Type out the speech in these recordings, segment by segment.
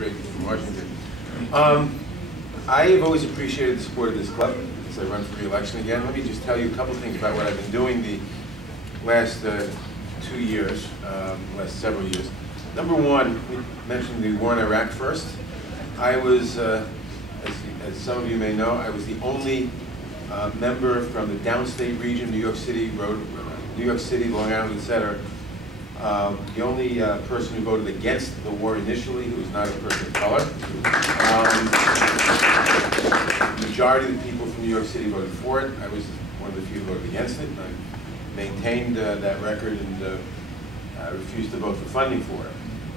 straight from Washington. I have always appreciated the support of this club as I run for re-election again. Let me just tell you a couple of things about what I've been doing the last 2 years, last several years. Number one, we mentioned the war in Iraq first. I was, as some of you may know, I was the only member from the downstate region, New York City, Long Island, etc. The only person who voted against the war initially, who was not a person of color. The majority of the people from New York City voted for it. I was one of the few who voted against it. I maintained that record and refused to vote for funding for it.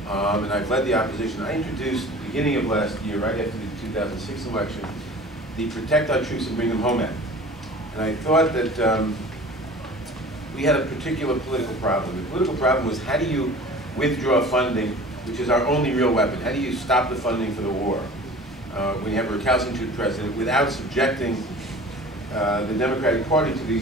And I've led the opposition. I introduced, at the beginning of last year, right after the 2006 election, the Protect Our Troops and Bring Them Home Act. And I thought that we had a particular political problem. The political problem was, how do you withdraw funding, which is our only real weapon? How do you stop the funding for the war when you have a recalcitrant president without subjecting the Democratic Party to the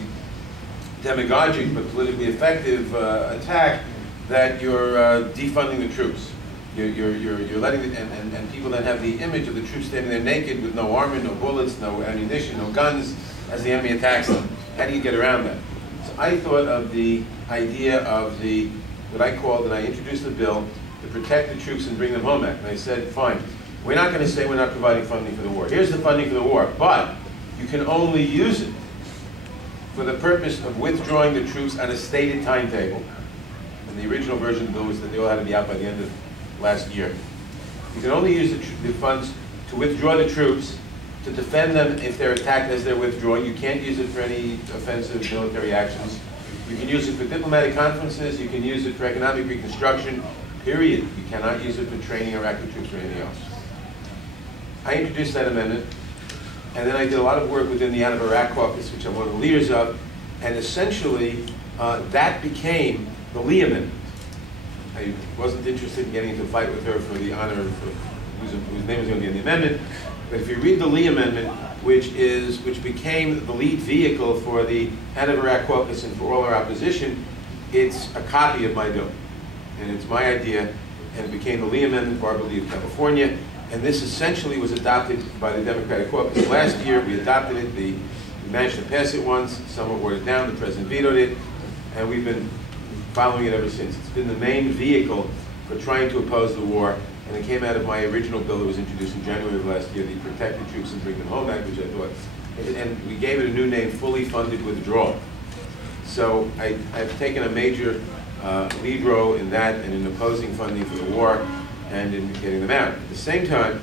demagogic but politically effective attack that you're defunding the troops? You're letting the, and people then have the image of the troops standing there naked with no armor, no bullets, no ammunition, no guns as the enemy attacks them. How do you get around that? So I thought of the idea of what I called, and I introduced the bill, the Protect the Troops and Bring Them Home Act. And I said, fine, we're not going to say we're not providing funding for the war. Here's the funding for the war, but you can only use it for the purpose of withdrawing the troops on a stated timetable. And the original version of the bill was that they all had to be out by the end of last year. You can only use the funds to withdraw the troops, to defend them if they're attacked as they're withdrawing. You can't use it for any offensive military actions. You can use it for diplomatic conferences. You can use it for economic reconstruction, period. You cannot use it for training Iraqi troops or anything else. I introduced that amendment, and then I did a lot of work within the Out of Iraq Caucus, which I'm one of the leaders of, and essentially that became the Lee Amendment. I wasn't interested in getting into a fight with her for the honor of whose name was going to be in the amendment. But if you read the Lee Amendment, which became the lead vehicle for the Out of Iraq Caucus and for all our opposition, it's a copy of my bill. And it's my idea, and it became the Lee Amendment, Barbara Lee of California. And this essentially was adopted by the Democratic Caucus. Last year, we adopted it. We managed to pass it once. Some were watered down. The president vetoed it. And we've been following it ever since. It's been the main vehicle for trying to oppose the war. And it came out of my original bill that was introduced in January of last year, the Protect the Troops and Bring Them Home Act, which I thought, and we gave it a new name, Fully Funded Withdrawal. So I've taken a major lead role in that and in opposing funding for the war and in getting them out. At the same time,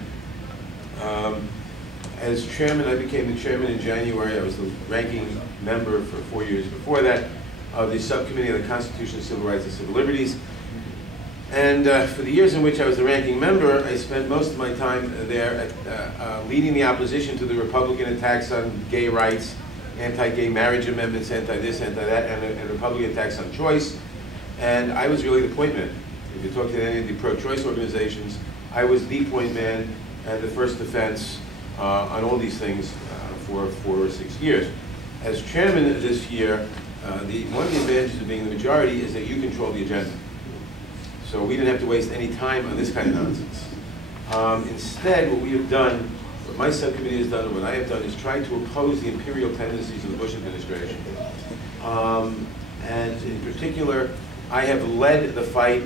as chairman, I became the chairman in January. I was the ranking member for 4 years before that of the Subcommittee on the Constitution, Civil Rights, and Civil Liberties. And for the years in which I was the ranking member, I spent most of my time there at, leading the opposition to the Republican attacks on gay rights, anti-gay marriage amendments, anti-this, anti-that, and Republican attacks on choice. And I was really the point man. If you talk to any of the pro-choice organizations, I was the point man and the first defense on all these things for 4 or 6 years. As chairman this year, one of the advantages of being the majority is that you control the agenda. So we didn't have to waste any time on this kind of nonsense. Instead, what we have done, what my subcommittee has done, and what I have done, is try to oppose the imperial tendencies of the Bush administration. And in particular, I have led the fight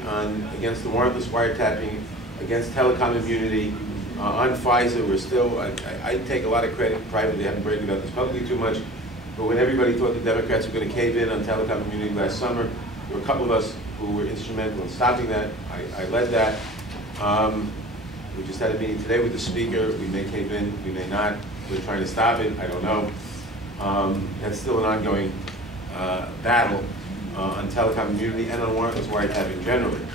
against the warrantless wiretapping, against telecom immunity, on FISA. We're still, I take a lot of credit privately. I haven't bragged about this publicly too much. But when everybody thought the Democrats were going to cave in on telecom immunity last summer, there were a couple of us who were instrumental in stopping that. I led that. We just had a meeting today with the Speaker. We may cave in, we may not. We're trying to stop it. I don't know. That's still an ongoing battle on telecom immunity and on warrantless wiretapping generally.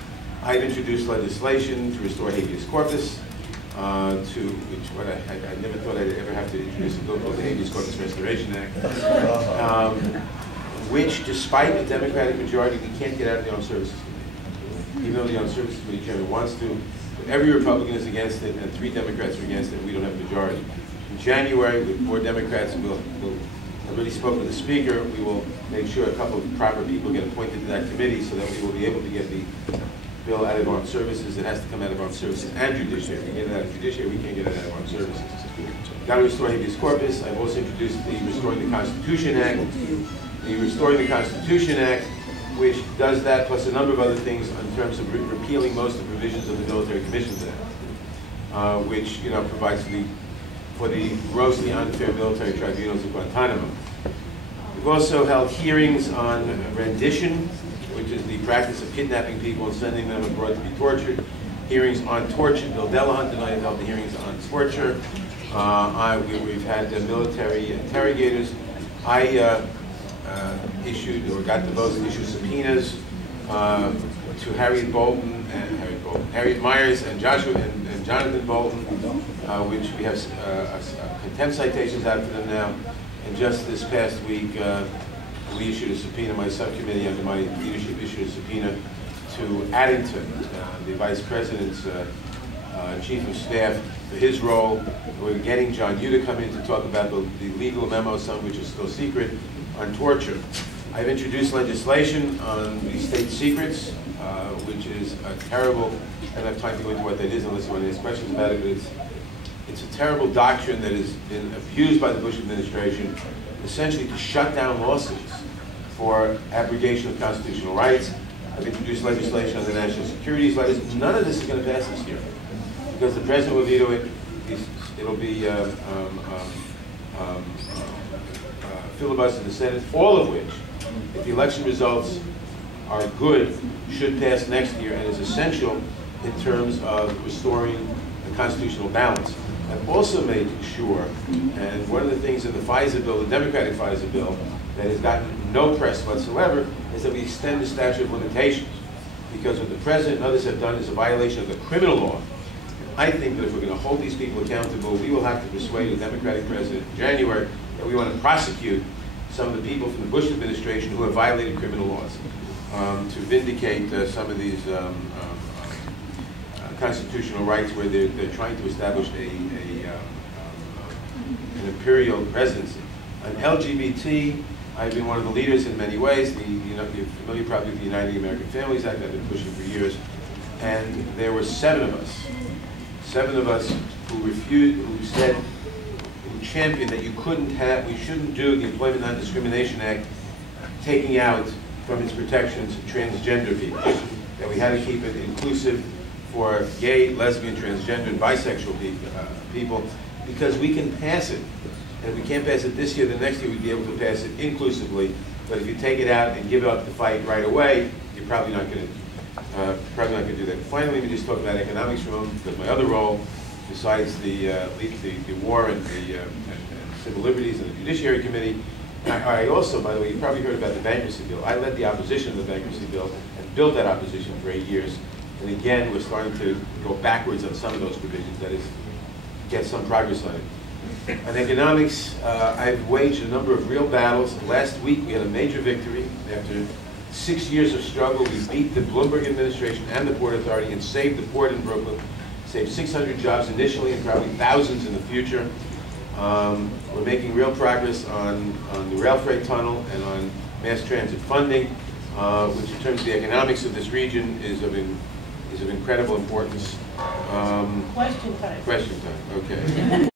I've introduced legislation to restore habeas corpus, I never thought I'd ever have to introduce a bill called the Habeas Corpus Restoration Act, which, despite a Democratic majority, we can't get out of the Armed Services Committee. Even though the Armed Services Committee chairman wants to, but every Republican is against it, and 3 Democrats are against it, and we don't have a majority. In January, with more Democrats, we'll already spoke with the Speaker. We will make sure a couple of proper people get appointed to that committee so that we will be able to get the bill out of armed services. It has to come out of armed services and judiciary. We get it out of judiciary, we can't get it out of armed services. Got to restore habeas corpus. I've also introduced the Restoring the Constitution Act. The Restoring the Constitution Act, which does that, plus a number of other things in terms of repealing most of the provisions of the Military Commissions Act, which provides for the grossly unfair military tribunals at Guantanamo. We've also held hearings on rendition, which is the practice of kidnapping people and sending them abroad to be tortured. Hearings on torture. Bill Delahunt and I have held the hearings on torture. We've had military interrogators. I issued, or got the votes to issue subpoenas to Harriet Myers and Jonathan Bolton, which we have contempt citations out for them now. And just this past week, we issued a subpoena, my subcommittee under my leadership issued a subpoena to Addington, the Vice President's Chief of Staff, for his role. We're getting John Yoo to come in to talk about the legal memo, some of which is still secret, on torture. I've introduced legislation on the state secrets, which is a terrible, I don't have time to go into what that is unless you want to ask questions about it, but it's a terrible doctrine that has been abused by the Bush administration, essentially to shut down lawsuits for abrogation of constitutional rights. I've introduced legislation on the national securities letters. None of this is going to pass this year because the president will veto it. It'll be filibustered in the Senate, all of which, if the election results are good, should pass next year and is essential in terms of restoring the constitutional balance. I've also made sure, and one of the things in the FISA bill, the Democratic FISA bill, that has gotten no press whatsoever, is that we extend the statute of limitations. Because what the president and others have done is a violation of the criminal law. I think that if we're going to hold these people accountable, we will have to persuade a Democratic president in January that we want to prosecute some of the people from the Bush administration who have violated criminal laws, to vindicate some of these constitutional rights where they're trying to establish an imperial presidency. On LGBT, I've been one of the leaders in many ways. You're familiar probably with the Uniting American Families Act. I've been pushing for years. And there were seven of us who refused, who championed that we shouldn't do the Employment Non-Discrimination Act, taking out from its protections transgender people. That we had to keep it inclusive for gay, lesbian, transgender, and bisexual people, because we can pass it. And if we can't pass it this year, the next year we'd be able to pass it inclusively. But if you take it out and give up the fight right away, you're probably not going to do that. Finally, we just talk about economics for a moment, because my other role, besides the war and civil liberties and the Judiciary Committee, I also, by the way, you probably heard about the bankruptcy bill. I led the opposition of the bankruptcy bill and built that opposition for 8 years. And again, we're starting to go backwards on some of those provisions, that is, get some progress on it. On economics, I've waged a number of real battles. Last week, we had a major victory. After 6 years of struggle, we beat the Bloomberg administration and the Port Authority and saved the port in Brooklyn, saved 600 jobs initially and probably thousands in the future. We're making real progress on the rail freight tunnel and on mass transit funding, which in terms of the economics of this region is of incredible importance. Question time. Question time, okay.